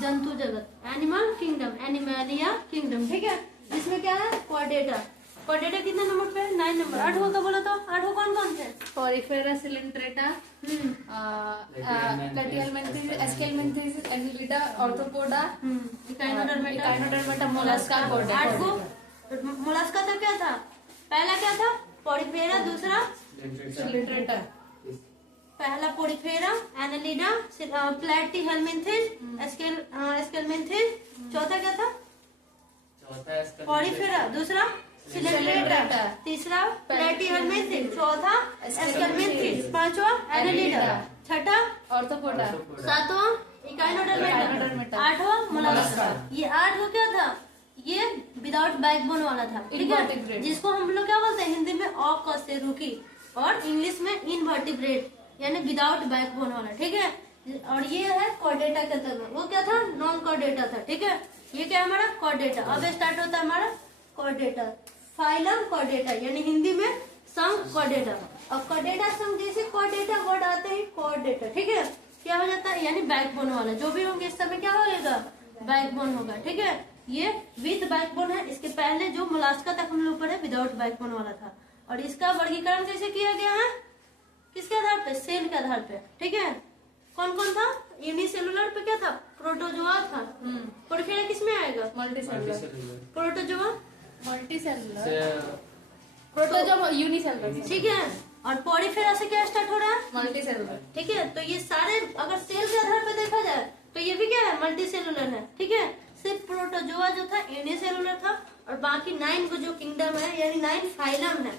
जंतु जगत, animal kingdom, Animalia kingdom, ठीक है। इसमें क्या है, कॉर्डेटा। कॉर्डेटा कितने नंबर पे है, 9 नंबर। 8वां का बोला तो 8वां कौन कौन थे, porifera, coelenterata, platyhelminthes, aschelminthes, annelida, arthropoda, echinodermata, mollusca, chordata. 8 को। मोलस्का तो क्या था, पहला क्या था, पोरिफेरा, दूसरा सिलेंट्रेटा, पहला पोरिफेरा, एनालिडा, प्लेटिहेलमिन्थेस, एस्केलमिन्थेस, चौथा क्या था, पोरिफेरा, दूसरा सिलेंट्रेटा, तीसरा प्लेटिहेलमिन्थेस, चौथा एस्केलमिन्थेस, पांचवा एनालिडा, छठा ऑर्थोपोडा, सातवां इकाइनोडर्मेटा, आठवां मोलस्का। ये 8 को क्या था, ये विदाउट बैकबोन वाला था, ठीक है, जिसको हम लोग क्या बोलते हैं हिंदी में अकशेरुकी और इंग्लिश में इनवर्टिब्रेट यानी विदाउट बैकबोन वाला, ठीक है। और ये है कॉर्डेटा के अंतर्गत, वो क्या था, नॉन कॉर्डेटा था, ठीक है। ये क्या है हमारा कॉर्डेटा। अब स्टार्ट होता है हमारा कॉर्डेटा, फाइलम कॉर्डेटा यानी हिंदी में संघ कॉर्डेटा। अब कॉर्डेटा संघ जैसे कॉर्डेटा वर्ड आते ही कॉर्डेटा, ठीक है, क्या हो जाता है यानी बैकबोन वाला, जो भी होंगे इस समय क्या होगा, बैकबोन होगा, ठीक है। ये विथ बैकबोन है, इसके पहले जो मोलास्का तक हम लोग पढ़े विदाउट बैकबोन वाला था। और इसका वर्गीकरण कैसे किया गया है, किसके आधार पे, सेल के आधार पे, ठीक है। कौन कौन था, यूनिसेलुलर पे क्या था, प्रोटोजोआ था। पोरिफेरा किसमें आएगा, multicellular, protozoa multicellular, protozoa unicellular, ठीक है। और पोरिफेरा से क्या स्टार्ट हो रहा है, मल्टीसेलुलर, ठीक है। तो ये सारे अगर सेल के आधार पे देखा जाए तो ये भी क्या है, मल्टीसेलुलर है, ठीक है। सिर्फ प्रोटोजोआ जो था यूनिसेलुलर था और बाकी 9 को जो किंगडम है यानी 9 फाइलम है।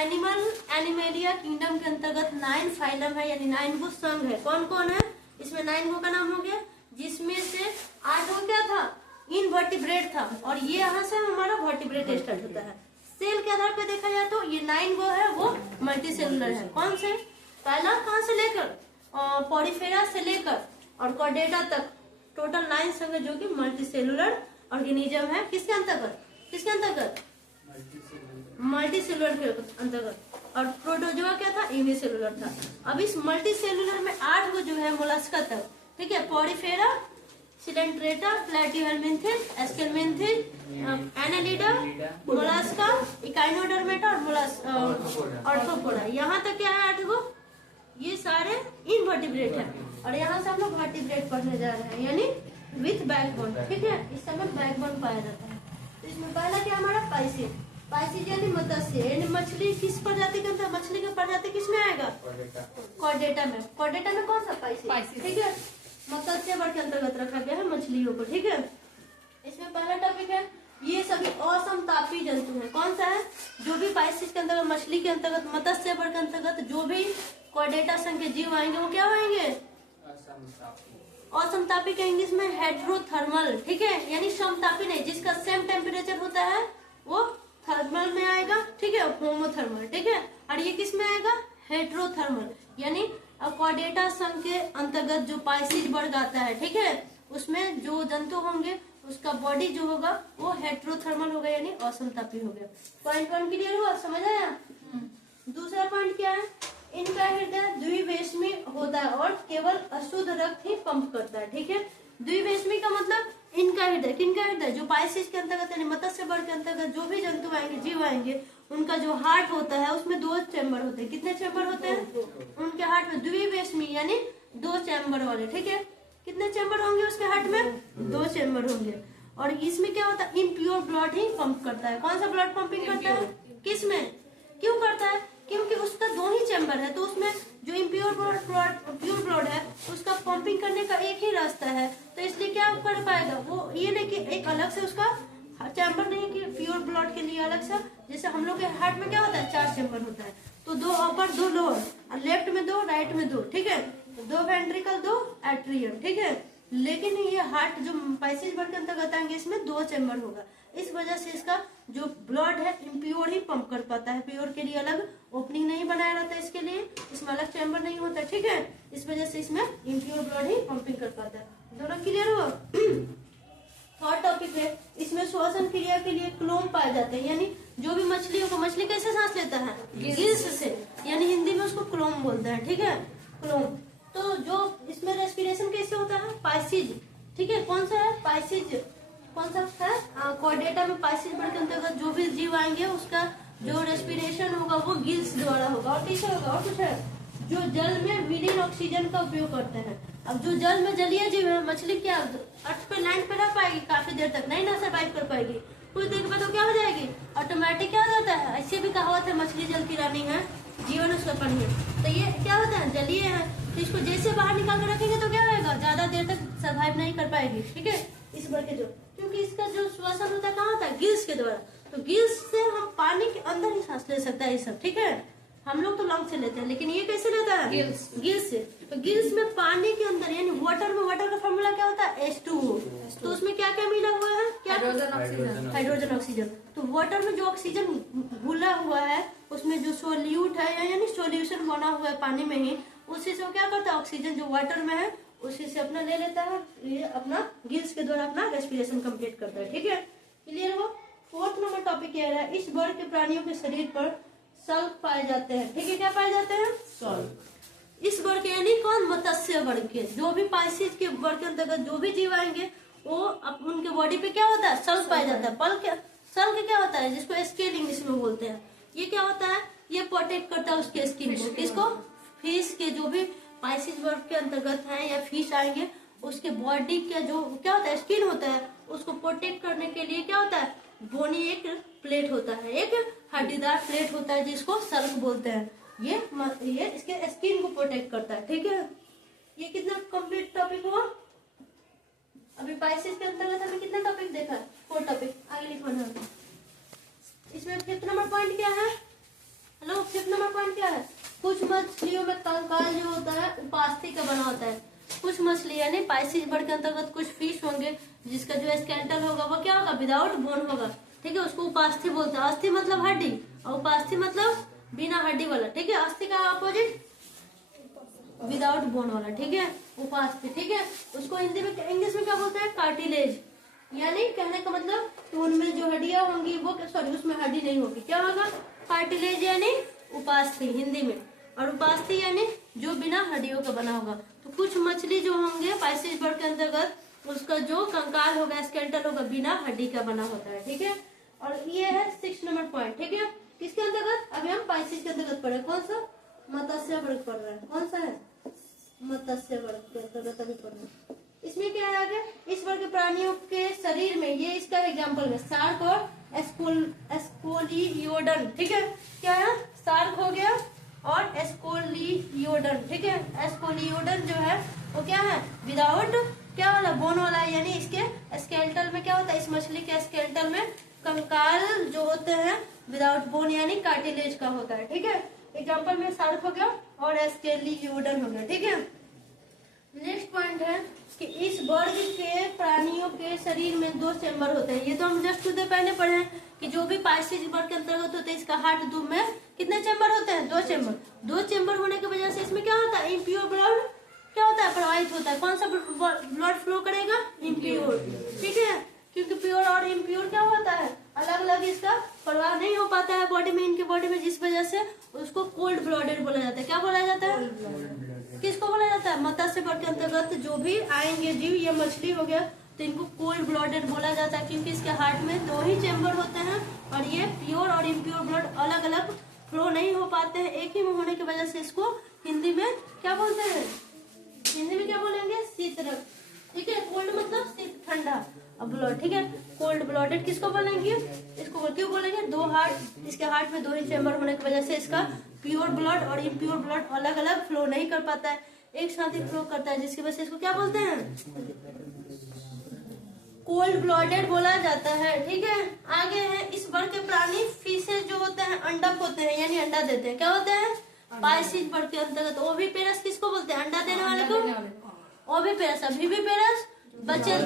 एनिमल एनिमेलिया किंगडम के अंतर्गत 9 फाइलम है यानी 9 को संघ है। कौन कौन है इसमें, 9 को का नाम हो गया, जिसमें से 8 को क्या था, इनवर्टिब्रेट था और ये यहाँ से हमारा वर्टिब्रेट स्टार्ट होता है। सेल के आधार पे देखा जाए तो ये 9 को है वो मल्टीसेलुलर है। कौन से, पहला कहाँ से लेकर, पोरिफेरा से लेकर और कॉर्डेटा तक टोटल 9 संघ जो कि मल्टीसेलुलर ऑर्गेनिज्म है। किसके अंतर्गत, किसके अंतर्गत, मल्टीसेलुलर के अंतर्गत। और प्रोटोजोआ क्या था, यूनिसेलुलर था। अब इस मल्टीसेलुलर में 8 को जो है मोलस्का तक, ठीक है, porifera, coelenterata, platyhelminthes, aschelminthes, annelida, mollusca, echinodermata और ऑर्थोपोडा, यहाँ तक क्या है 8 को, ये सारे इनवर्टिब्रेट है। और यहाँ से हम लोग वर्टिब्रेट पढ़ने जा रहे हैं यानी विथ बैकबोन, ठीक है। इस समय बैकबोन पाया जाता है। तो इसमें पहला क्या हमारा पाइसिड, पाइसिड यानी मत्स्य यानी मछली, किस प्रजाति के अंदर, मछली की प्रजाति किसमें आएगा, कॉर्डेटा में। कॉर्डेटा में कौन सा, पाइसिड, ठीक है। मत्स्य वर्ग के अंतर्गत रखा गया है मछलियों को, ठीक है। इसमें पहला टॉपिक है, ये सभी असमतापी जंतु हैं। कौन सा है, जो भी पाइसिड के अंतर्गत, मछली के अंतर्गत, मत्स्य वर्ग के अंतर्गत जो भी कॉर्डेटा संघ के जीव आएंगे वो क्या होंगे, असमतापी के इंग्लिश में हेट्रोथर्मल, ठीक है, यानी समतापी नहीं, जिसका सेम टेम्परेचर होता है वो थर्मल में आएगा, ठीक है, होमोथर्मल, ठीक है। और ये किस में आएगा, हेट्रोथर्मल, यानी कॉर्डेटा संघ के अंतर्गत जो पाइसिड वर्ग आता है, ठीक है, उसमें जो जंतु होंगे उसका बॉडी जो होगा वो हेट्रोथर्मल होगा यानी असमतापी हो गया। पॉइंट 1 क्लियर हुआ, समझ आया। दूसरा पॉइंट क्या है, इनका हृदय द्विवेशमी होता है और केवल अशुद्ध रक्त ही पंप करता है, ठीक है। द्विवेशमी का मतलब इनका हृदय, किनका हृदय, जो पाइसिस के अंतर्गत यानी मत्स्य वर्ग के अंतर्गत जो भी जंतु आएंगे, जीव आएंगे, उनका जो हार्ट होता है उसमें 2 चैम्बर होते हैं। कितने चैम्बर होते हैं उनके हार्ट में, द्विवेशमी यानी 2 चैम्बर वाले, ठीक है। कितने चैम्बर होंगे उसके हार्ट में, 2 चैम्बर होंगे। और इसमें क्या होता है, इम्प्योर ब्लड ही पंप करता है। कौन सा ब्लड पंपिंग करता है, किस में, क्यों करता है, क्योंकि उसका 2 ही चैम्बर है, तो उसमें जो इम्प्योर प्योर ब्लड है उसका पंपिंग करने का एक ही रास्ता है, तो इसलिए क्या कर पाएगा वो, ये नहीं कि एक अलग से उसका चैम्बर नहीं कि प्योर ब्लड के लिए अलग से, जैसे हम लोग के हार्ट में क्या होता है 4 चैम्बर होता है, तो 2 अपर 2 लोअर, लेफ्ट में 2 राइट में 2, ठीक है, 2 वेंट्रिकल 2 एट्रियम, ठीक है। लेकिन ये हार्ट जो पाइसिस वर्ग के अंतर्गत आएंगे इसमें 2 चैम्बर होगा, इस वजह से इसका जो ब्लड है इम्प्योर ही पंप कर पाता है, प्योर के लिए अलग ओपनिंग नहीं बनाया रहता है, इसके लिए इसमें अलग चैम्बर नहीं होता, ठीक है। इस वजह से इसमें इम्प्योर ब्लड ही पंपिंग कर पाता है। दोनों क्लियर हुआ। थर्ड टॉपिक है, इसमें श्वसन क्रिया के लिए क्लोम पाए जाते हैं, यानी जो भी मछलियों को, मछली कैसे सांस लेता है, गिल्स से, यानी हिंदी में उसको क्लोम बोलते हैं, ठीक है, क्लोम। तो जो इसमें रेस्पिरेशन कैसे होता है, पाइसिज ठीक है। कौन सा है? पाइसिज। कौन सा है? कोर्डेटा में पाइसिज वर्ग के अंतर्गत जो भी जीव आएंगे उसका जो रेस्पिरेशन होगा वो गिल्स द्वारा होगा। और कैसे होगा? और कुछ है? जो जल में विलीन ऑक्सीजन का उपयोग करते हैं। अब जो जल में जलीय जीव है, मछली क्या अर्थ पे लैंड पे रह पाएगी? काफी देर तक नहीं ना सर्वाइव कर पाएगी। कुछ देर बाद तो क्या हो जाएगी? ऑटोमेटिक क्या हो जाता है? ऐसे भी कहावत है, मछली जल की रानी है, जीवन उसका पानी है। तो ये क्या होता है? जलीय है। तो इसको जैसे बाहर निकाल कर रखेंगे तो क्या होगा? ज्यादा देर तक सर्वाइव नहीं कर पाएगी। ठीक है। इस वर्ग के जो, क्योंकि इसका जो श्वसन होता है कहाँ होता है? गिल्स के द्वारा। तो गिल्स से हम पानी के अंदर ही सांस ले सकता है ये सब। ठीक है। हम लोग तो लंग से लेते हैं, लेकिन ये कैसे लेता है? गिल्स से। तो गिल्स में पानी के अंदर यानी वाटर में, वाटर का फॉर्मूला क्या होता है? H2O। तो उसमें क्या क्या मिला हुआ है? क्या? Hydrogen oxygen. तो वाटर में जो ऑक्सीजन घुला हुआ है उसमें जो सोल्यूट है यानी सोल्यूशन बना हुआ है पानी में ही, उसी से वो क्या करता है? ऑक्सीजन जो वाटर में है उसी से अपना ले लेता है, ये अपना गिल्स के द्वारा अपना रेस्पिरेशन कंप्लीट करता है। ठीक है। क्लियर हो? 4th नंबर टॉपिक क्या है? इस वर्ग के प्राणियों के शरीर पर सल्क पाए जाते हैं। ठीक है। क्या पाए जाते हैं? सल्क। इस वर्ग के यानी कौन? मत्स्य वर्ग के जो भी पाइसिज के वर्ग के अंतर्गत जो भी जीव आएंगे वो उनके बॉडी पे क्या होता है? सल्क पाया जाता है। सल्क क्या होता है? जिसको स्केल इंग्लिश में बोलते हैं। ये क्या होता है? ये प्रोटेक्ट करता है उसके स्किन को। किसको? फिश के जो भी पाइसिज वर्ग के अंतर्गत है या फिश आएंगे उसके बॉडी का जो क्या होता है? स्किन होता है, उसको प्रोटेक्ट करने के लिए क्या होता है? बोनी एक प्लेट होता है, एक हड्डीदार प्लेट होता है जिसको सल्क बोलते हैं। ये इसके स्किन को प्रोटेक्ट करता है। ठीक है। ये कितना कंप्लीट टॉपिक हुआ? अभी पाइसिस के अंतर्गत हमें कितना टॉपिक देखा? 4 टॉपिक। आगे लिखवाना है। इसमें 5th नंबर पॉइंट क्या है? हेलो, 5th नंबर पॉइंट क्या है? कुछ मछलियों में कंकाल जो होता है उपास्थि का बना होता है। कुछ मछली यानी पाइसिस वर्ग के अंतर्गत कुछ फिश होंगे जिसका जो स्केलेटल होगा वो क्या होगा? विदाउट बोन होगा। ठीक है। उसको उपास्थि बोलते हैं। अस्थि मतलब हड्डी और उपास्थि मतलब बिना हड्डी वाला। ठीक है। अस्थि का अपोजिट विदाउट बोन वाला। ठीक है। उपास्थि। ठीक है। उसको हिंदी में इंग्लिश में क्या बोलते हैं? कार्टिलेज। यानी कहने का मतलब तो उनमें जो हड्डियां होंगी वो उसमें हड्डी नहीं होगी। क्या होगा? कार्टिलेज यानी उपास्थि हिंदी में, और उपास्थि यानी जो बिना हड्डियों का बना होगा। तो कुछ मछली जो होंगे पाइसिस वर्ग के अंतर्गत उसका जो कंकाल होगा स्केलेटल होगा बिना हड्डी का बना होता है। ठीक है। और ये है 6 नंबर पॉइंट। ठीक है। किसके अंतर्गत? अभी हम पाइसिस के अंतर्गत पढ़े। कौन सा? मत्स्य वर्ग पढ़ रहे हैं। कौन सा है? मत्स्य वर्ग के अंतर्गत अभी पढ़ रहे हैं। इसमें क्या है आगे? इस वर्ग के प्राणियों के शरीर में ये इसका एग्जाम्पल है शार्क और एस्कोलियोडन। ठीक है। क्या है? शार्क हो गया और एस्कोलियोडन। ठीक है। एस्कोलियोडन जो है वो क्या है? विदाउट क्या वाला? बोन वाला है। यानी इसके स्केलेटल में क्या होता है? इस मछली के स्केलेटल में कंकाल जो होते हैं विदाउट बोन यानी कार्टिलेज का होता है। ठीक है। एग्जाम्पल में शार्क हो गया और एस्कोलियोडन हो गया। ठीक है। नेक्स्ट पॉइंट है कि इस वर्ग के प्राणियों के शरीर में 2 चेम्बर होते हैं। ये तो हम जस्ट कुछ पहले पढ़े हैं कि जो भी पाइसिस वर्ग के अंतर्गत होते हैं इसका हार्ट दूब में कितने चेम्बर होते हैं? 2 चेम्बर। 2 चेम्बर होने की वजह से इसमें क्या होता है? इम्प्योर ब्लड क्या होता है? प्रवाहित होता है। कौन सा ब्लड फ्लो करेगा? इम्प्योर। ठीक है। क्योंकि प्योर और इम्प्योर क्या होता है? अलग अलग इसका प्रवाह नहीं हो पाता है बॉडी में, इनके बॉडी में, जिस वजह से उसको कोल्ड ब्लडेड बोला जाता है। क्या बोला जाता है? किसको बोला जाता है? मत्स्य वर्ग के अंतर्गत जो भी आएंगे जीव, ये मछली हो गया तो इनको कोल्ड ब्लडेड बोला जाता है क्योंकि इसके हार्ट में 2 ही चेम्बर होते हैं और ये प्योर और इम्प्योर ब्लड अलग अलग फ्लो नहीं हो पाते हैं। एक ही में होने की वजह से इसको हिंदी में क्या बोलते हैं? हिंदी में क्या बोलेंगे? शीतरक। ठीक है। कोल्ड मतलब शीत, ठंडा। अब ब्लड। ठीक है। कोल्ड ब्लडेड किसको बोलेंगे? इसको क्यों बोलेंगे? 2 हार्ट, इसके हार्ट में 2 ही चेम्बर होने की वजह से इसका प्योर ब्लड और इम्प्योर ब्लड अलग अलग फ्लो नहीं कर पाता है, एक साथ ही फ्लो करता है, जिसकी वजह से इसको क्या बोलते हैं? कोल्ड ब्लडेड बोला जाता है। ठीक है। आगे है इस वर्ग के प्राणी फिशेज जो होते हैं अंडक होते हैं यानी अंडा देते हैं। क्या होते हैं? पाइसिस वर्ग के अंतर्गत ओविपेरस किसको बोलते हैं? अंडा देने वाले को ओविपेरस। विविपेरस बच्चे।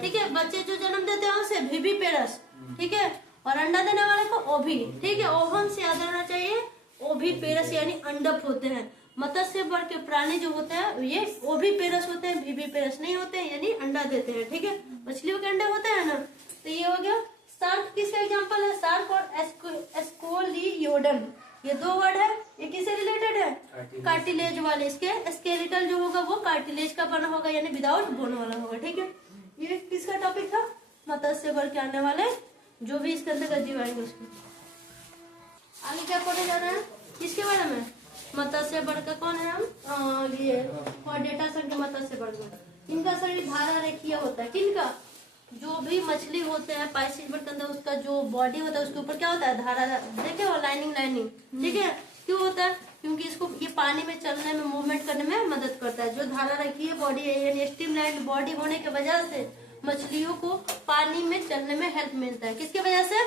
ठीक है। बच्चे जो जन्म देते हैं उसे विविपेरस। ठीक है। और अंडा देने वाले को ओभी। ठीक है। ओवन से याद रहना चाहिए। ओविपेरस यानी अंडक होते हैं। मत्स्य वर्ग के प्राणी जो होते हैं ये ओविपेरस होते हैं, विविपेरस नहीं होते हैं यानी अंडा देते हैं। ठीक है। मछलियों के अंडे होते हैं ना। तो ये हो गया। शार्क किसका एग्जांपल है? शार्क और एस्कोलियोडन ये 2 वर्ड है, ये किससे रिलेटेड है? कार्टिलेज वाले। इसके स्केलेटल जो होगा वो कार्टिलेज का बना होगा, यानी विदाउट बोन वाला होगा। ठीक है, ये किसका टॉपिक था? मत्स्य वर्ग के आने वाले जो भी इसके अंतर्गत जीव आएंगे उसके। आगे क्या पढ़े जा रहे हैं? किसके बारे में? मत्स्य वर्ग का कौन है हम? ये कॉर्डेटा संघ के मत्स्य वर्ग में। इनका शरीर धारा रेखीय होता है। किनका? जो भी मछली होते हैं पाइसिस वर्ग के अंदर, उसका जो बॉडी होता है उसके ऊपर क्या होता है? धारा। देखे वो लाइनिंग। ठीक है, क्यों होता है? क्योंकि इसको ये पानी में चलने में, मूवमेंट करने में मदद करता है। जो धारा रेखीय बॉडी है यानी स्ट्रीमलाइन बॉडी होने की वजह से मछलियों को पानी में चलने में हेल्प मिलता है। किसके वजह से?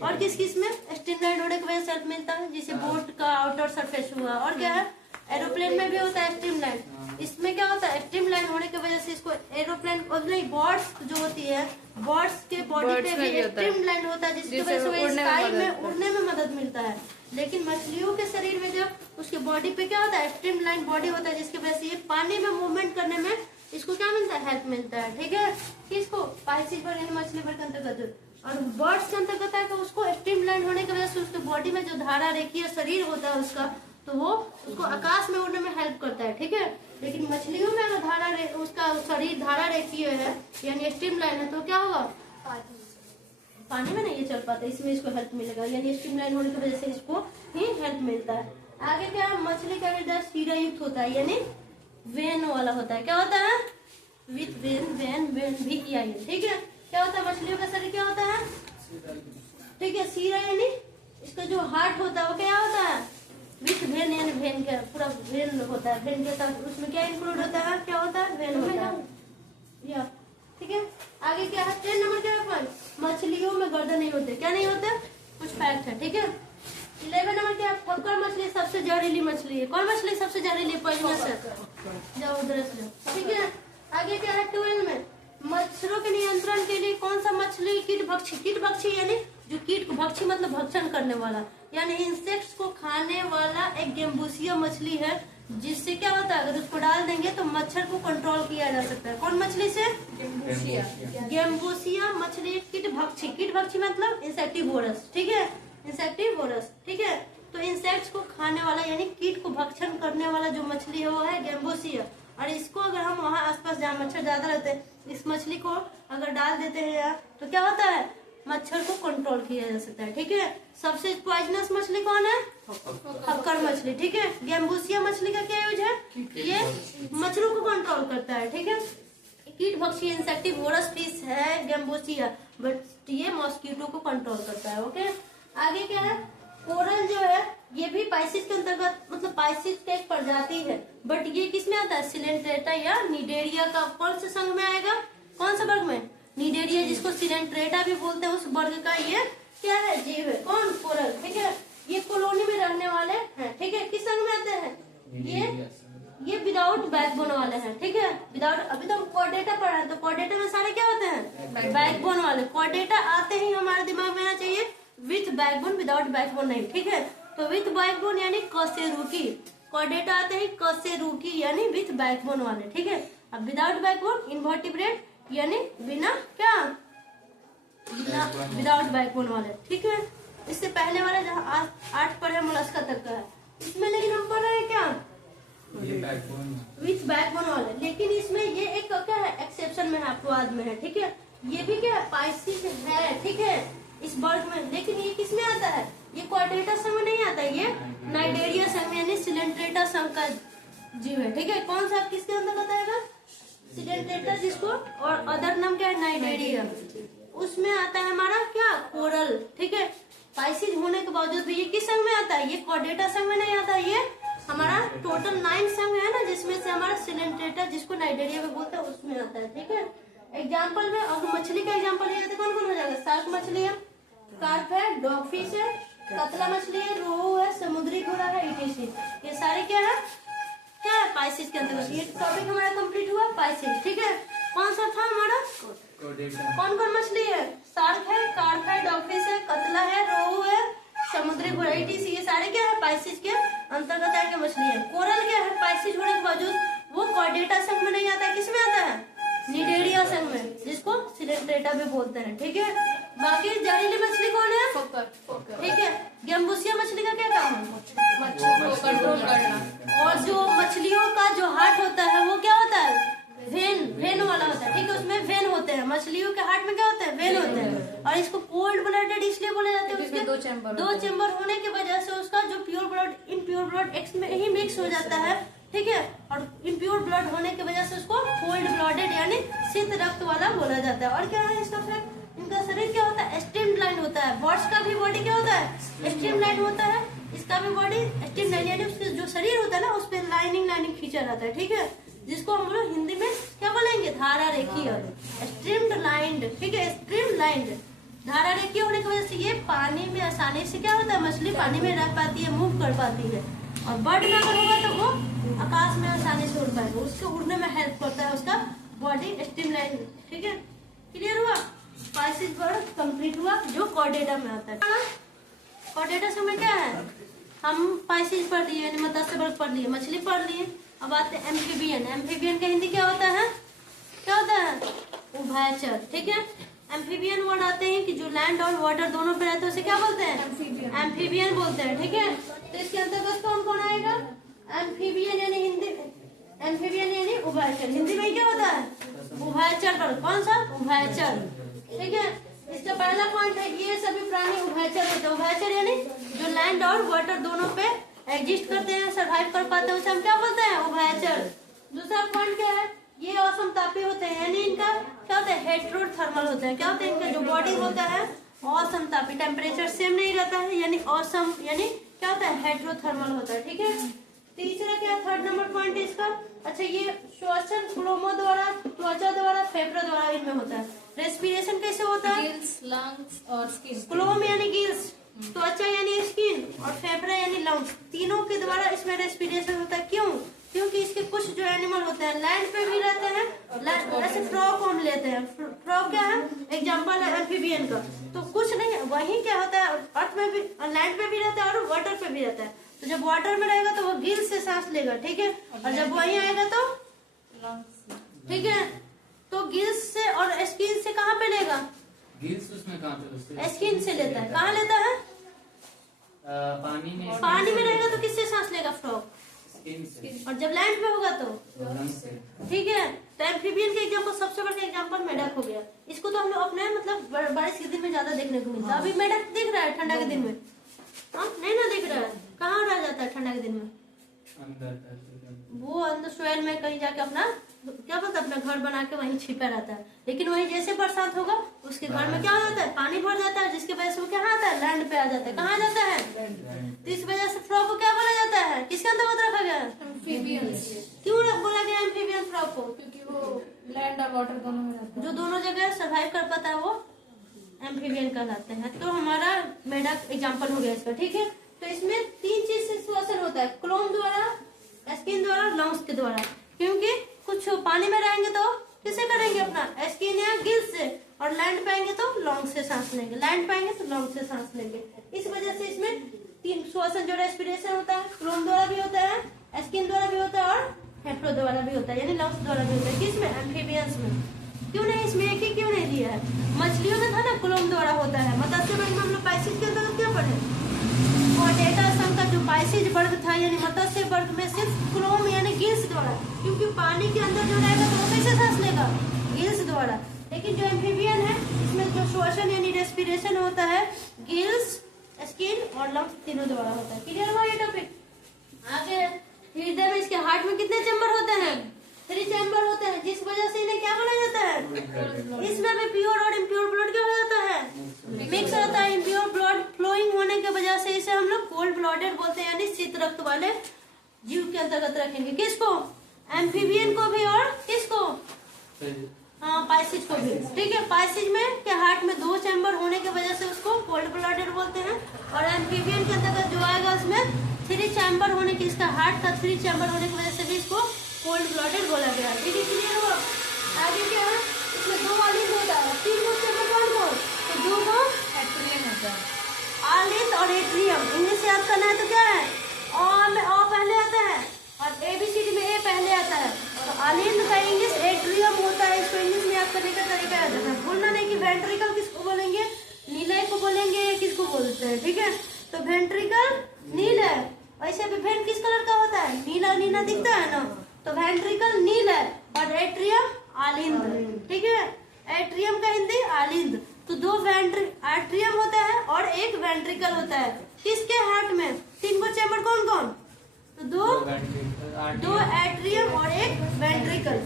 और किस में? स्ट्रीमलाइन होने की वजह से हेल्प मिलता है, जैसे बोट का आउटर सरफेस हुआ। और क्या है? एरोप्लेन में भी होता है स्ट्रीमलाइन। इसमें क्या होता है? स्ट्रीमलाइन होने की वजह से इसको एरोप्लेन और नहीं, बर्ड्स जो होती है, बर्ड्स के बॉडी पे भी स्ट्रीमलाइन होता है, जिसकी वजह से स्काई में उड़ने में मदद मिलता है। लेकिन मछलियों के शरीर में जब उसके बॉडी पे क्या होता है? स्ट्रीमलाइन बॉडी होता है, जिसकी वजह से ये पानी में मूवमेंट करने में इसको क्या मिलता है? हेल्प मिलता है। ठीक है, किसको? पाइसिस वर्ग यानी मछली वर्ग के अंतर्गत। और बर्ड्स के अंतर्गत है तो उसको स्ट्रीमलाइन होने की वजह से उसके बॉडी में जो धारा रेखीय शरीर होता है उसका, तो वो उसको आकाश में उड़ने में हेल्प करता है। ठीक है, लेकिन मछलियों में अगर उसका शरीर धारा रेखीय है यानी स्ट्रीमलाइन है तो क्या होगा? पानी में नहीं ये चल पाता, इसमें इसको हेल्प मिलेगा, यानी स्ट्रीमलाइन होने की वजह से इसको ही हेल्प मिलता है। आगे क्या? मछली का हृदय शीरायुक्त होता है, यानी वेन वाला होता है। क्या होता है? विथ वेन भी किया है। ठीक है, क्या होता है? मछलियों का शरीर क्या होता है? ठीक है, शीरा यानी इसका जो हार्ट होता है वो क्या होता है? विथ वेन, यानी वेन का पूरा वेन होता है। वेन के साथ उसमें क्या इंक्लूड होता है? क्या होता है? वेन होता है। या ठीक है, आगे क्या है? 10 नंबर क्या है? मछलियों में गर्दन नहीं होते। क्या नहीं होते? कुछ फैक्ट है। ठीक है, 11 नंबर क्या है? फक्कर मछली सबसे जहरीली मछली है। कौन मछली सबसे जहरीली? पॉइजनस है। जाओ उधर से। ठीक है, आगे क्या है? 12 में मच्छरों के नियंत्रण के लिए कौन सा मछली कीट भक्षी यानी जो कीट भक्षी मतलब भक्षण करने वाला, यानी इंसेक्ट्स को खाने वाला एक गेम्बूसिया मछली है, जिससे क्या होता है? अगर उसको डाल देंगे तो मच्छर को कंट्रोल किया जा सकता है। कौन मछली से? गेम्बूसिया मछली कीट भक्षी मतलब इंसेक्टिवोरस। ठीक है, इंसेक्टिवोरस। ठीक है, तो इंसेक्ट्स को खाने वाला यानी कीट को भक्षण करने वाला जो मछली है वो है गेम्बूसिया। और इसको अगर हम वहाँ आसपास जहाँ मच्छर ज्यादा रहते हैं, इस मछली को अगर डाल देते हैं यार तो क्या होता है? मच्छर को कंट्रोल किया जा सकता है। ठीक है, सबसे पॉइजनस मछली कौन है? फक्कर मछली। ठीक है, गेम्बूसिया मछली का क्या यूज है? ये मच्छरों को कंट्रोल करता है। ठीक है, कीट भक्षी इंसेक्टिवोरस फिश है गेम्बूसिया, बट ये मॉस्किटो को कंट्रोल करता है। ओके, आगे क्या है? कोरल जो है ये भी पाइसिस के अंतर्गत, मतलब पाइसिस का एक प्रजाति है, बट ये किस में आता है? सिलेंट्रेटा या निडेरिया का कौन से संघ में आएगा? कौन सा वर्ग में? निडेरिया, जिसको सिलेंट्रेटा भी बोलते हैं, उस वर्ग का ये क्या है? जीव है। कौन? कोरल। ठीक है, ये कॉलोनी में रहने वाले हैं। ठीक है, किस संघ में आते हैं? ये विदाउट बैकबोन वाले हैं। ठीक है, विदाउट, अभी तो कॉर्डेटा पढ़ा है, तो कॉर्डेटा में सारे क्या होते हैं? बैकबोन वाले। कॉर्डेटा आते ही हमारे दिमाग में आना चाहिए विथ बैकबोन, विदाउट बैकबोन नहीं। ठीक है, तो विथ बैकबोन यानी कशेरुकी। कॉर्डेटा आते ही कशेरुकी यानी विथ बैकबोन वाले। ठीक है, अब विदाउट बैकबोन इनवर्टिब्रेट यानी बिना क्या? विदाउट बैकबोन वाले। ठीक है, इससे पहले वाला जहाँ 8 पढ़े मोलस्का तक का है, इसमें लेकिन हम पढ़ रहे हैं क्या? विथ बैकबोन वाले। लेकिन इसमें ये एक क्या है? एक्सेप्शन में है, अपवाद में है। ठीक है, ये भी क्या है? पाइसिस है। ठीक है, इस वर्ग में, लेकिन ये किसमें आता है? ये क्वाड्रेटा संघ में नहीं आता, ये नाइडेरिया संघ में यानी सिलेंट्रेटा संघ का जीव है। ठीक है, कौन सा किसके अंदर बताएगा? सिलेंट्रेटा, जिसको और अदर नाम क्या है? नाइडेरिया। उसमें आता है हमारा क्या? कोरल। ठीक है, पाइसिस होने के बावजूद भी ये किस संघ में आता है? ये क्वाड्रेटा संघ में नहीं आता, ये हमारा टोटल 9 संघ है ना, जिसमें से हमारा सिलेंट्रेटा, जिसको नाइडेरिया में बोलते हैं, उसमें आता है। ठीक है, एग्जाम्पल में अगर मछली का एग्जाम्पल लिया तो कौन कौन हो जाएगा? शार्क मछली है, कार्प है, डॉगफिश है, कतला मछली है, रोहू है, समुद्री घोड़ा है, इटिसी। ये सारे क्या है? क्या है? पाइसिस के अंतर्गत। ये टॉपिक हमारा कंप्लीट हुआ पाइसिस। ठीक है, कौन सा था हमारा? कौन कौन मछली है? शार्क है, कार्प है, डॉगफिश है, कतला है, रोहू है, समुद्री घोड़ा, इटिसी। ये सारे क्या है? पाइसिस के अंतर्गत आके मछली है। कोरल क्या है? पाइसिस होने के बावजूद वो क्वाड्रेटा संघ में नहीं आता है, किसमें आता है? निडेरिया संघ में, जिसको सिलेंट्रेटा भी बोलते हैं। ठीक है, बाकी जहरीली मछली कौन है? फोकर। ठीक है। गैम्बूसिया मछली का क्या काम है? मच्छर को कंट्रोल करना। और जो मछलियों का जो हार्ट होता है वो क्या होता है? वेन वाला होता है। ठीक है, उसमें वेन होते हैं। मछलियों के हार्ट में क्या होता है? वेन होते हैं। और इसको कोल्ड ब्लडेड इसलिए बोले जाते हैं, उसके दो चैम्बर होने की वजह से उसका जो pure blood impure blood x में ही मिक्स हो जाता है। ठीक है, और इनप्योर ब्लड होने की वजह से उसको कोल्ड ब्लडेड यानी शीत रक्त वाला बोला जाता है। और क्या है इसका फैक्ट? इनका शरीर क्या होता है? स्ट्रीमलाइन होता है। बर्ड्स का भी बॉडी क्या होता है? स्ट्रीमलाइन होता है। इसका भी बॉडी स्ट्रीमलाइन यानी उसके जो शरीर होता है ना उस पर लाइनिंग खींचा रहता है। ठीक है, जिसको हम लोग हिंदी में क्या बोलेंगे? धारा रेखीय, स्ट्रीमलाइंड। ठीक है, स्ट्रीमलाइंड धारा रेखीय होने की वजह से ये पानी में आसानी से क्या होता है? मछली पानी में रह पाती है, मूव कर पाती है। और बर्ड में अगर होगा तो वो आकाश में आसानी से उड़ पाएगा, उसको उड़ने में हेल्प करता है उसका बॉडी स्ट्रीमलाइन। ठीक है, क्लियर हुआ? स्पाइसिस वर्ड कंप्लीट हुआ जो कॉर्डेटा में आता है। कॉर्डेटा से हमें क्या है? हम स्पाइसिस पढ़ लिए यानी मत्स्य वर्ग पढ़ लिए, मछली पढ़ लिए। अब आते हैं एम्फीबियन। एम्फीबियन का हिंदी क्या होता है? क्या होता है? उभयचर। ठीक है, एम्फीबियन वर्ड आते हैं कि जो लैंड और वाटर दोनों पे रहते हैं उसे क्या बोलते हैं? एम्फीबियन बोलते हैं। ठीक है, तो इसके अंतर्गत कौन कौन आएगा? एम्फीबियन यानी हिंदी एम्फीबियन यानी उभयचर। हिंदी में क्या होता है? उभयचर वर्ग। कौन सा? उभयचर। ठीक है, इसका पहला पॉइंट है ये सभी प्राणी उभयचर होते हैं। उभयचर यानी जो लैंड और वाटर दोनों पे एग्जिस्ट करते हैं, सरवाइव कर पाते हैं, उसे हम क्या बोलते हैं? उभयचर। दूसरा पॉइंट क्या है? ये असमतापी होते हैं यानी इनका क्या होता है? हेट्रोथर्मल होते हैं। क्या होता है? इनका जो बॉडी होता है असमतापी, टेम्परेचर सेम नहीं रहता है यानी असम यानी क्या होता है? हेट्रोथर्मल होता है। ठीक है, तीसरा क्या? थर्ड नंबर पॉइंट है इसका। अच्छा, ये श्वसन क्लोमो द्वारा, त्वचा द्वारा, फेफड़े द्वारा इनमें होता है। रेस्पिरेशन कैसे होता है? गिल्स, लंग्स और स्किन। क्लोम यानी गिल्स, त्वचा यानी स्किन और फेफड़े यानी लंग्स, तीनों के द्वारा इसमें रेस्पिरेशन होता है। क्यों? क्योंकि इसके कुछ जो एनिमल होते हैं लैंड पे भी रहते हैं। जैसे फ्रॉग हम लेते हैं, फ्रॉग क्या है? एग्जाम्पल है एम्फीबियन का। तो कुछ नहीं, वही क्या होता है? अर्थ में भी, लैंड पे भी रहता है और वाटर पे भी रहता है। तो जब वाटर में रहेगा तो वो गिल्स से सांस लेगा। ठीक है, और जब वही आएगा तो लंग्स। ठीक है, तो गिल्स से और स्किन से कहाँ पे लेगा? गिल्स उसमें कहाँ पे? स्किन से लेता है। कहाँ लेता है? पानी में। पानी में रहेगा तो किससे सांस लेगा? फ्रॉग। स्किन से। और जब लैंड पे होगा तो लंग्स से। ठीक है, तो एम्फीबियन के एग्जाम्पल सबसे बड़ा एग्जाम्पल मेढक हो गया। इसको तो हम लोग अपने मतलब बारिश के दिन में ज्यादा देखने को मिलता है। अभी मेढक दिख रहा है ठंडा के दिन में? हाँ, नहीं ना दिख रहा है। कहाँ रह जाता है ठंडा के दिन में? अंदर वो अंदर सोयल में कहीं जाके अपना क्या बोलते अपना घर बना के वहीं छिपा रहता है। लेकिन वहीं जैसे बरसात होगा उसके घर में क्या हो जाता है? पानी भर जाता है, जिसकी वजह से वो क्या आता है? लैंड पे आ जाता है। कहाँ जाता है? तो इस वजह से फ्रॉग को क्या बोला जाता है? किसके अंतर्गत रखा गया है? एम्फीबियंस। क्यों बोला गया एम्फीबियन फ्रॉग को? क्योंकि वो लैंड और वाटर दोनों में रहता है। जो दोनों जगह सरवाइव कर पाता है वो एम्फीबियन कहलाते हैं। तो हमारा मेढक एग्जाम्पल हो गया इसका। ठीक है, तो इसमें तीन चीज से श्वसन होता है, क्लोम द्वारा, स्किन द्वारा, लंग्स के द्वारा। क्योंकि कुछ पानी में रहेंगे तो किसे करेंगे? अपना स्किन या गिल्स से, और लैंड पे आएंगे तो लंग्स से सांस लेंगे, लैंड पे आएंगे तो लंग्स से सांस लेंगे। इस वजह से इसमें तीन श्वसन जो रेस्पिरेशन होता है क्लोम द्वारा भी होता है, स्किन द्वारा भी होता है और फेफड़ों द्वारा भी होता है यानी लंग्स द्वारा भी होता है। किसमें? एम्फीबियंस में। क्यों नहीं? इसमें एक ही क्यों नहीं दिया है? मछलियों में था ना क्लोम द्वारा होता है। मत्स्य वर्ग में हम लोग पाइसिस के अंतर्गत क्या पढ़े? कॉर्डेटा संघ का जो पाइसिस वर्ग था यानी मत्स्य वर्ग में सिर्फ क्लोम यानी गिल्स द्वारा, क्योंकि पानी के अंदर जो रहेगा तो वो कैसे सांस लेगा? गिल्स द्वारा। लेकिन जो एम्फीबियन है इसमें जो श्वसन यानी रेस्पिरेशन होता है गिल्स, स्किन और लंग्स तीनों द्वारा होता है। क्लियर हुआ ये टॉपिक? आगे हृदय में इसके हार्ट में कितने चैम्बर होते हैं? 3 चैम्बर होते हैं, जिस वजह से इन्हें क्या बोला जाता है? इसमें भी प्योर और इम्प्योर ब्लड क्या हो जाता है? मिक्स होता है। इम्प्योर ब्लड फ्लोइंग होने की वजह से इसे हम लोग कोल्ड ब्लडेड बोलते हैं यानी शीत रक्त वाले जीव के अंतर्गत रखेंगे। किसको? एम्फीबियन को भी और किसको? हाँ, पाइसिस को भी। ठीक है, पाइसिस में के हार्ट में 2 चैम्बर होने की वजह से उसको कोल्ड ब्लडेड बोलते हैं, और एम्फीबियन के अंतर्गत जो आएगा उसमें 3 चैम्बर होने की, इसका हार्ट का 3 चैम्बर होने की वजह से भी इसको कोल्ड ब्लडेड बोला गया। ठीक है, क्लियर हुआ? आगे क्या है? इसमें 2 वाली होता है, 3 चैम्बर कौन को? तो 2 को एट्रियम होता है। आलित और एट्रियम। इंग्लिश याद करना है तो क्या है? अ में अ पहले आता है और एबीसीडी में ए पहले आता है। तो आलित का इंग्लिश एट्रियम होता है। इसको इंग्लिश में याद करने का तरीका याद रखना। भूलना नहीं कि वेंट्रिकल किसको बोलेंगे? को बोलेंगे, ये किसको बोलते हैं, ठीक है। तो वेंट्रिकल नील है, वैसे भी वेंट किस कलर का होता है, नीला नीला दिखता है ना, तो वेंट्रिकल नील है और एट्रियम आलिंद, ठीक है। एट्रियम का हिंदी आलिंद। तो दो एट्रियम होता है और एक वेंट्रिकल होता है किसके हार्ट में, 3 को चैम्बर कौन कौन, तो दो एट्रियम और एक वेंट्रिकल,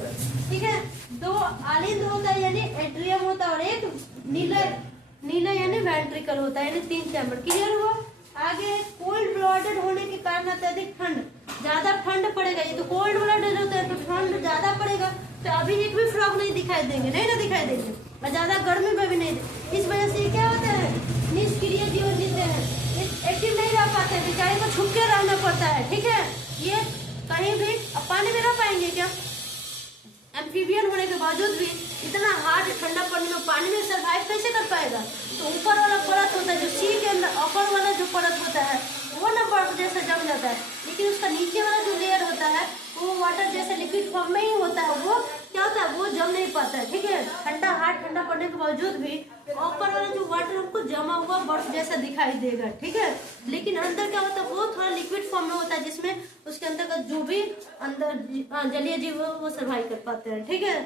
ठीक है। 2 आलिंद होता है यानी एट्रियम होता है और एक नीला यानी वेंट्रिकल होता है, यानी 3 चैम्बर। क्लियर हुआ। आगे कोल्ड ब्लडेड होने के कारण अत्यधिक ठंड, ज्यादा ठंड पड़ेगा, ये तो कोल्ड ब्लडेड होता है तो ठंड ज्यादा पड़ेगा, तो अभी एक भी फ्रॉग नहीं दिखाई देंगे, नहीं ना दिखाई देंगे, और ज्यादा गर्मी में भी नहीं। इस वजह से क्या होता है, निष्क्रिय जीवन जीते हैं, एक्टिव नहीं रह पाते हैं, बेचारे को छुप के रहना पड़ता है, ठीक है। ये कहीं भी अब पानी में रह पाएंगे क्या, एम्फीबियन होने के बावजूद भी इतना हार्ड ठंडा पानी में पानी में सरवाइव कैसे कर पाएगा। तो ऊपर वाला परत होता है जो सी के अंदर, अपर वाला जो परत होता है वो ना बर्फ जैसे जम जाता है, लेकिन उसका नीचे वाला जो लेयर होता है वो वाटर जैसे लिक्विड फॉर्म में ही होता है, वो क्या होता है, वो जम नहीं पाता है, ठीक है। ठंडा हार्ड ठंडा पड़ने के बावजूद भी ऊपर वाला जो वाटर हमको जमा हुआ बर्फ जैसा दिखाई देगा, ठीक है। लेकिन अंदर क्या होता है, वो थोड़ा लिक्विड फॉर्म में होता है, जिसमें उसके अंतर्गत जो भी अंदर जलीय जीव वो सर्वाइव कर पाते हैं, ठीक है।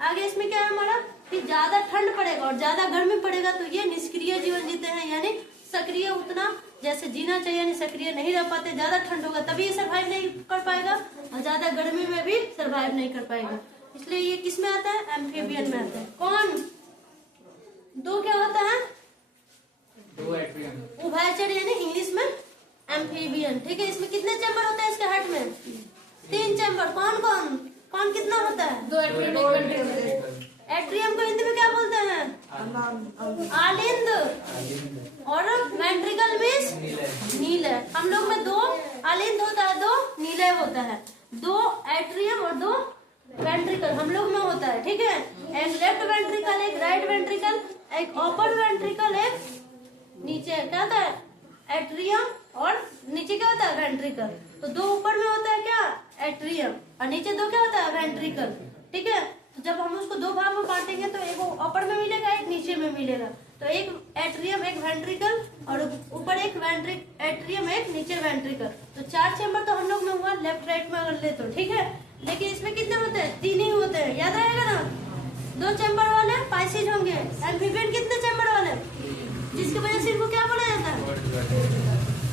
आगे इसमें क्या है हमारा कि ज्यादा ठंड पड़ेगा और ज्यादा गर्मी पड़ेगा तो ये निष्क्रिय जीवन जीते हैं, यानी सक्रिय उतना जैसे जीना चाहिए यानी सक्रिय नहीं रह पाते। ज्यादा ठंड होगा तभी ये सर्वाइव नहीं कर पाएगा और ज्यादा गर्मी में भी सर्वाइव नहीं कर पाएगा, इसलिए ये किस में आता है, एम्फीबियन में आता है। कौन 2 क्या होता है, 2 एट्रियम, उभयचर यानी इंग्लिश में एम्फीबियन, ठीक है। इसमें कितने चैम्बर होते हैं इसके हार्ट में, 3 चैम्बर। कौन कौन कौन कितना होता है, 2 एट्रियम एक वेंट्रिकल। एट्रियम को हिंदी में क्या बोलते हैं, आलिंद, और वेंट्रिकल मीन्स नील है। हम लोग में 2 आलिंद होता है, 2 नीले होता है, 2 एट्रियम और 2 वेंट्रिकल हम लोग में होता है, ठीक है। एक लेफ्ट वेंट्रिकल, एक राइट वेंट्रिकल, एक अपर वेंट्रिकल, एक नीचे क्या होता है, एट्रियम, और नीचे क्या होता है, वेंट्रिकल। तो 2 ऊपर में होता है क्या, एट्रियम, और नीचे 2 क्या होता है, वेंट्रिकल, ठीक है। तो जब हम उसको 2 भाग में बांटेंगे तो एक ऊपर में मिलेगा, एक नीचे में मिलेगा, तो एक एट्रियम एक वेंट्रिकल और ऊपर एक एट्रियम एक नीचे वेंट्रिकल। तो 4 चैम्बर तो हम लोग में हुआ लेफ्ट राइट में अगर ले तो, ठीक है। लेकिन इसमें कितने होते हैं, 3 ही होते हैं, याद रहेगा ना। 2 चैम्बर वाले पाइसिज होंगे, एम्फीबियन कितने चैम्बर वाले, जिसकी वजह से इनको क्या बोला जाता है,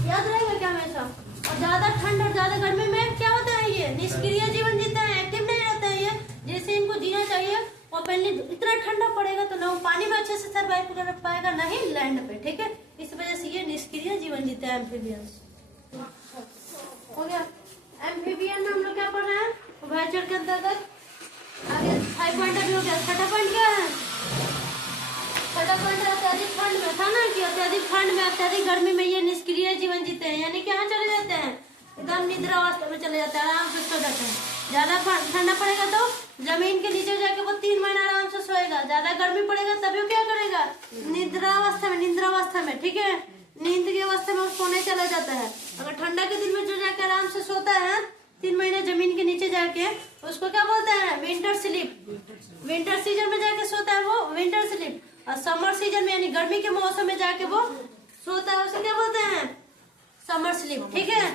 याद रहेगा क्या हमेशा। और ज्यादा ठंड और ज्यादा गर्मी में क्या होता है, ये निष्क्रिय जीवन जीते हैं, एक्टिव नहीं रहते हैं, ये जैसे इनको जीना चाहिए। और पहले इतना ठंडा पड़ेगा तो ना वो पानी में अच्छे से सर्वाइव कर पाएगा, ना ही लैंड पे, ठीक है। इस वजह से ये निष्क्रिय जीवन जीते हैं एम्फीबियंस। हो गया। एम्फीबियन में हम लोग क्या पढ़ रहे हैं, उभयचर के अंतर्गत। आगे 5 पॉइंट अभी हो गया। 6ठा पॉइंट क्या है, 6ठा पॉइंट अत्यधिक ठंड में था ना, कि अत्यधिक ठंड में अत्यधिक गर्मी में ये निष्क्रिय जीवन जीते हैं, यानी कहाँ चले जाते हैं, एकदम निद्रावस्था में चले जाते हैं, आराम से सो जाते हैं। ज्यादा ठंडा पड़ेगा तो जमीन के नीचे जाके वो 3 महीना आराम से सोएगा। ज्यादा गर्मी पड़ेगा तभी वो क्या करेगा, निद्रावस्था में, ठीक है, नींद की अवस्था में वो सोने चला जाता है। अगर ठंडा के दिन में जो जाके आराम से सोता है 3 महीने जमीन के नीचे जाके, उसको क्या बोलते हैं, विंटर स्लीप। विंटर सीजन में जाके सोता है वो विंटर स्लीप, और समर सीजन में यानी गर्मी के मौसम में जाके वो सोता है, उसे क्या बोलते हैं, समर स्लीप, ठीक है।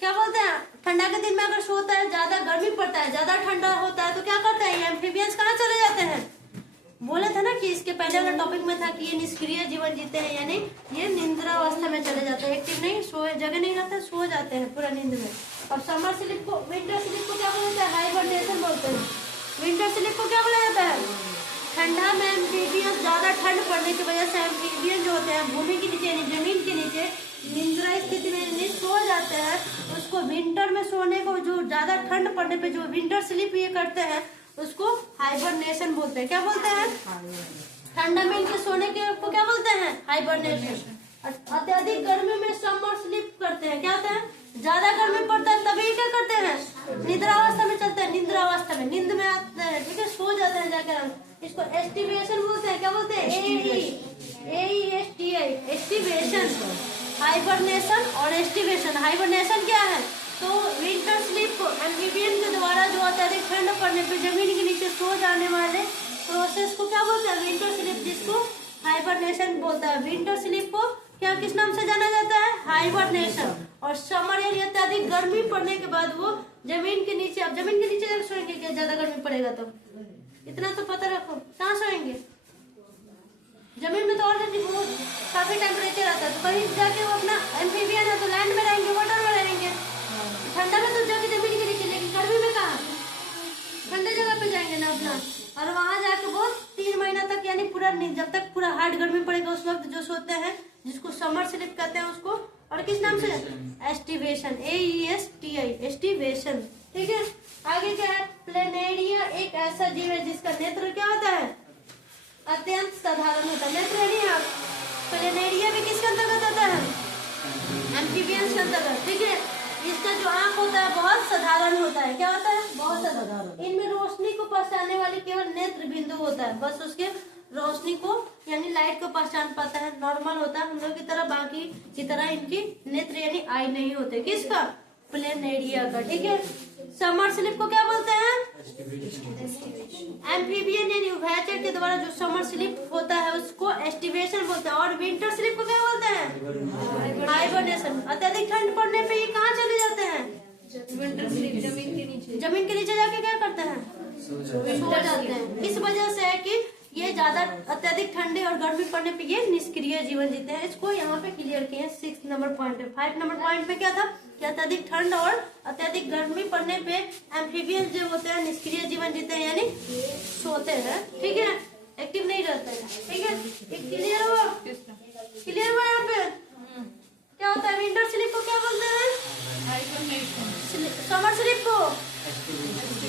क्या बोलते हैं, ठंडा के दिन में अगर सोता है, ज्यादा गर्मी पड़ता है, ज्यादा ठंडा होता है तो क्या करता है, ये एम्फीबियंस कहाँ चले जाते हैं। बोला था ना कि इसके पहले वाला टॉपिक में था कि ये निष्क्रिय जीवन जीते हैं, यानी ये निद्रावस्था में चले जाते हैं, एक्टिव नहीं, सोए जगह नहीं रहते, सो जाते हैं पूरा नींद में। और समर स्लीप को, विंटर स्लीप को क्या बोला जाता है, हाइबरनेशन बोलते हैं। विंटर स्लीप को क्या बोला जाता है, ठंडा में एम्फीबियंस ज्यादा ठंड पड़ने की वजह से एम्फीबियन जो होते हैं भूमि के नीचे यानी जमीन के नीचे निद्रा स्थिति में सो जाते हैं। उसको विंटर में सोने को, जो ज्यादा ठंड पड़ने पे जो विंटर स्लीप ये करते हैं उसको हाइबरनेशन बोलते हैं। क्या बोलते हैं, ठंडा में इनके सोने के को क्या बोलते हैं, हाइबरनेशन। अत्यधिक गर्मी में समर स्लीप करते हैं, क्या होता है, ज्यादा गर्मी पड़ता है तभी क्या करते हैं, निद्रावस्था में चलते हैं, निद्रावस्था में नींद में आते हैं, ठीक है, सो जाते हैं जाकर। इसको एस्टिवेशन बोलते हैं, क्या बोलते हैं, एस्टिवेशन, हाइबरनेशन और एस्टिवेशन। हाइबरनेशन क्या है, तो विंटर स्लीप एम्फीबियन के द्वारा जो अत्यधिक ठंड पड़ने पे जमीन के नीचे सो जाने वाले प्रोसेस को क्या बोलते हैं, विंटर स्लीप, जिसको हाइबरनेशन बोलता है। विंटर स्लीप को क्या किस नाम से जाना जाता है? हाइबरनेशन। और समर यानी अत्यधिक गर्मी पड़ने के बाद वो जमीन के नीचे, अब जमीन के नीचे जाकर सोएंगे क्या ज्यादा गर्मी पड़ेगा तो? इतना तो पता रखो, कहाँ सोएंगे? जमीन में तो ऑलरेडी वो काफी टेम्परेचर आता है, तो कहीं जाके वो अपना एम्फीबियन है तो लैंड में रहेंगे, वाटर में रहेंगे। ठंडा में तो जाके जमीन के नीचे, लेकिन गर्मी में कहाँ? ठंडे जगह पे जाएंगे ना अपना। और वहां जाके वो 3 महीना तक यानी पूरा, जब तक पूरा हार्ड गर्मी पड़ेगा उस वक्त जो सोते हैं, जिसको समर स्लीप कहते हैं उसको। और किस नाम से? Aestivation, AESTI, aestivation. ठीक है, आगे क्या है? प्लेनेरिया एक ऐसा जीव है जिसका नेत्र क्या होता है? अत्यंत साधारण होता है। नेत्र यानी आप प्लेनेरिया भी किसके अंतर्गत आता है? एम्फीबियंस के अंतर्गत। ठीक है, इसका जो आंख होता है बहुत साधारण होता है। क्या होता है? बहुत साधारण। इनमें रोशनी को पहचानने वाली केवल नेत्र बिंदु होता है, बस उसके रोशनी को यानी लाइट को पहचान पाता है, नॉर्मल होता है हम लोग की तरह। बाकी की तरह इनकी नेत्र यानी आई नहीं होते। किसका? प्लेनेरिया का। ठीक है, समर स्लीप को क्या बोलते हैं? एम्फीबियन यानी उभयचर के द्वारा जो समर स्लीप होता है उसको एस्टिवेशन बोलते हैं। और विंटर स्लीप को क्या बोलते हैं? हाइबरनेशन। अत्यधिक ठंड पड़ने पे ये कहाँ चले जाते हैं? विंटर स्लीप जमीन के नीचे। जमीन के नीचे जाके क्या करते हैं? सो जाते हैं। इस वजह से है कि ये ज्यादा अत्यधिक ठंडे और गर्मी पड़ने पे ये निष्क्रिय जीवन जीते हैं। इसको यहाँ पे क्लियर किए 6 नंबर पॉइंट में। 5 नंबर पॉइंट में क्या था कि अत्यधिक ठंड और अत्यधिक गर्मी पड़ने पे एम्फीबियन जो होते हैं निष्क्रिय जीवन जीते हैं, यानी सोते हैं। ठीक है, एक्टिव नहीं रहते हैं। ठीक है, क्लियर हुआ? क्लियर हुआ? यहाँ पे क्या होता है? विंटर स्लीप को क्या बोलते हैं? समर स्लीप को।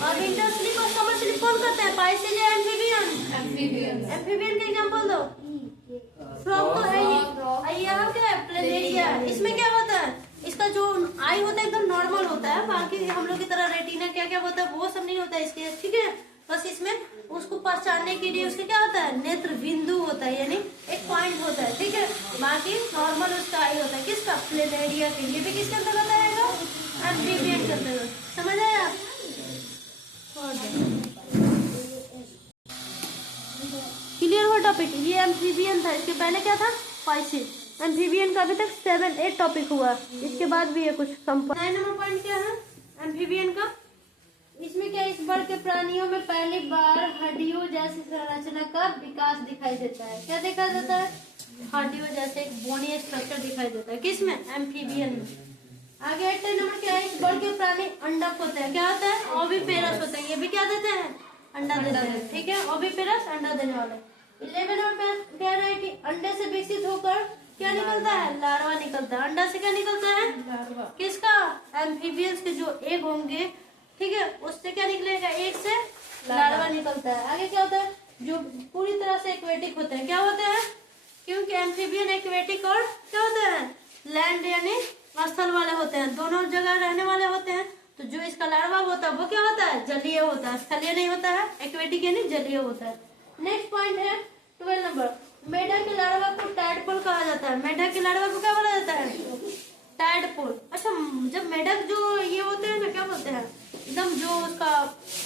और विंटर स्लीप और समर स्लीप कौन करते हैं? पाइसेज या एम्फीबियन? एम्फीबियन का एग्जांपल दो। फ्रॉग तो है ये, यहाँ क्या है? प्लेनेरिया। इसमें क्या होता है? इसका जो आई होता है एकदम नॉर्मल होता है, बाकी हम लोग की तरह रेटिना क्या क्या होता है वो सब नहीं होता है इसके। ठीक है, बस इसमें उसको पहचानने के लिए उसके क्या होता है? नेत्र बिंदु होता है, यानी एक पॉइंट होता है। ठीक है, बाकी नॉर्मल उसका आई होता है। किसका? प्लेनेरिया के लिए। भी किसके अंतर्गत आएगा? एम्फीबियन के अंतर्गत। समझ आए आप? क्लियर हुआ टॉपिक? ये एम्फीबियन था, इसके पहले क्या था? पाइसेज। एम्फीबियन का अभी तक 7-8 टॉपिक हुआ, इसके बाद भी ये कुछ कम। 9 नंबर पॉइंट क्या है एम्फीबियन का? इसमें क्या, इस वर्ग के प्राणियों में पहली बार हड्डियों जैसी संरचना का विकास दिखाई देता है। क्या दिखाई देता है? हड्डियों जैसे एक बोनी स्ट्रक्चर दिखाई देता है। किसमें? एम्फीबियन में। आगे 8 नंबर क्या है? इस वर्ग के प्राणी अंडक होते हैं। क्या होता है? ओविपेरस होते हैं। ये भी क्या देते हैं? अंडा देते हैं। ठीक है, ओविपेरस अंडा देने वाले। 11 नंबर पे कह रहा है कि अंडे से विकसित होकर क्या निकलता है? लार्वा निकलता है। अंडा से क्या निकलता है? लार्वा। किसका? एम्फीबियंस के जो एग होंगे, ठीक है, उससे क्या निकलेगा? एग से लार्वा निकलता है। आगे क्या होता है? जो पूरी तरह से एक्वेटिक होते हैं। क्या होते हैं? क्योंकि एम्फीबियन एक्वेटिक और क्या होते हैं? लैंड यानी स्थल वाले होते हैं, दोनों जगह रहने वाले होते हैं। तो जो इसका लार्वा होता है वो क्या होता है? जलीय होता है, स्थलीय नहीं होता है। एक्वेटिक यानी जलीय होता है। नेक्स्ट पॉइंट है 12 नंबर। मेढक के लार्वा को टैडपोल कहा जाता है। मेढक के लार्वा को क्या बोला जाता है? टैडपोल। अच्छा, जब मेढक जो ये होते हैं ना, क्या बोलते हैं, एकदम जो उसका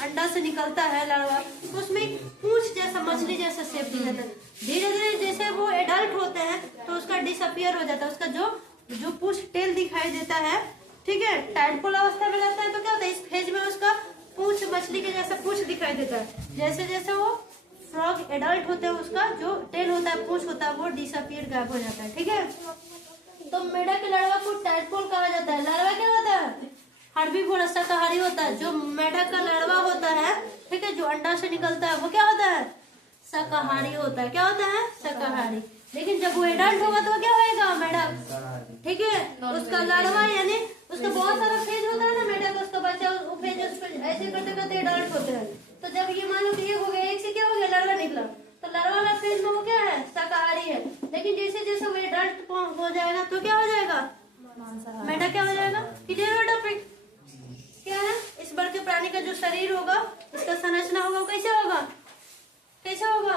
अंडा से निकलता है लार्वा, तो उसमें पूंछ जैसा, मछली जैसा शेप दिखाता है। धीरे धीरे जैसे वो एडल्ट होते हैं तो उसका डिसअपियर हो जाता है, उसका जो पूंछ टेल दिखाई देता है। ठीक है, टैडपोल अवस्था में रहता है तो क्या होता है? इस फेज में उसका पूंछ मछली के जैसा पूंछ दिखाई देता है। जैसे जैसे वो फ्रॉग एडल्ट होते हैं उसका जो टेल होता है, पूंछ होता है, वो डिसअपियर गायब हो जाता है। ठीक है, तो मेढक के लार्वा को टैडपोल कहा जाता है। लार्वा क्या होता है? हर्बीवोरस, शाकाहारी होता है। जो मेढक का लार्वा होता है, ठीक है, जो अंडा से निकलता है वो क्या होता है? शाकाहारी होता है। क्या होता है? शाकाहारी। लेकिन जब वो एडल्ट होगा तो क्या होएगा? मेढक। ठीक है, उसका लार्वा यानी उसका बहुत सारा फेज होता है ना मेढक, उसका बच्चा वो फेज ऐसे करते करते एडल्ट होते हैं। तो जब ये मान लो कि ये हो गया, एक से क्या हो गया? लार्वा निकला, तो लार्वा वाला फेज में वो क्या है? शाकाहारी है। लेकिन जैसे जैसे वो एडल्ट हो जाएगा तो क्या हो जाएगा? मेढक क्या हो जाएगा? क्लियर हो टॉपिक? क्या है? इस वर्ग के प्राणी का जो शरीर होगा, इसका संरचना होगा, वो कैसे होगा? कैसा होगा?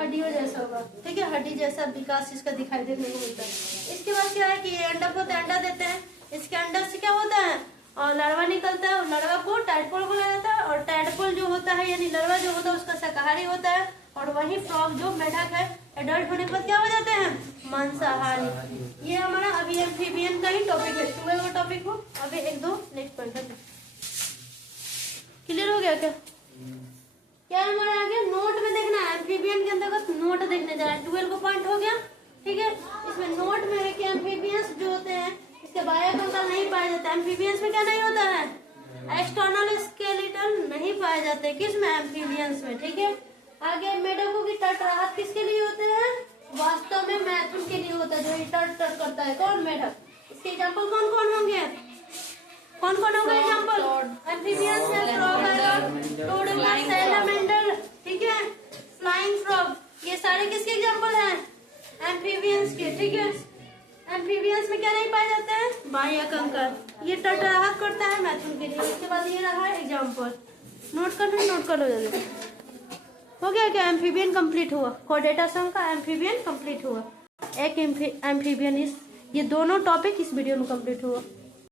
हड्डियों जैसा होगा। ठीक है, हड्डी जैसा विकास इसका दिखाई देने को मिलता है। इसके बाद क्या है कि ये अंडा होता है, अंडा देते हैं। इसके अंडा से क्या होता है? और लार्वा निकलता है, और लार्वा को टैडपोल बोला जाता है। और टैडपोल जो होता है यानी लार्वा जो होता है उसका शाकाहारी होता है। और वही फ्रॉग जो मेढक है एडल्ट होने के बाद क्या हो जाते हैं, मांसाहारी। ये हमारा अभी एम्फीबियन का ही टॉपिक है, 12 का टॉपिक हो। अभी 1-2 नेक्स्ट पॉइंट है। क्लियर हो गया क्या? क्या हमारा आगे नोट में देखना है, एम्फीबियन के अंतर्गत नोट देखने जा रहा है। 12 का पॉइंट हो गया, ठीक है। इसमें नोट में है कि एम्फीबियंस जो होते हैं इसके बाह्य कंकाल नहीं पाए जाते। एम्फीबियंस में क्या नहीं होता है, एक्सटर्नल स्केलेटन नहीं पाए जाते। किसमें, एम्फीबियंस में, ठीक है। आगे मेढकों की तटराहत किसके लिए होते हैं, वास्तव में मैथुन के लिए होता है, जो ये तट करता है। कौन, मेढक। इसके एग्जाम्पल कौन कौन होंगे, कौन कौन होंगे एग्जाम्पल, एम्फीबियंस में फ्रॉग आएगा, टोड होगा, सैलमेंडर, ठीक है, फ्लाइंग फ्रॉग, ये सारे किसके एग्जाम्पल हैं, एम्फीबियंस के, ठीक है। एम्फीबियंस में क्या नहीं पाए जाते हैं, बाह्य कंकाल। ये तटराहत करता है मैथुन के लिए। इसके बाद ये रहा एग्जाम्पल, नोट कर लो जल्दी। हो गया क्या, एम्फीबियन कंप्लीट हुआ, कोडेटा संघ का एम्फीबियन कंप्लीट हुआ। एक एम्फीबियन, इस ये दोनों टॉपिक इस वीडियो में कंप्लीट हुआ।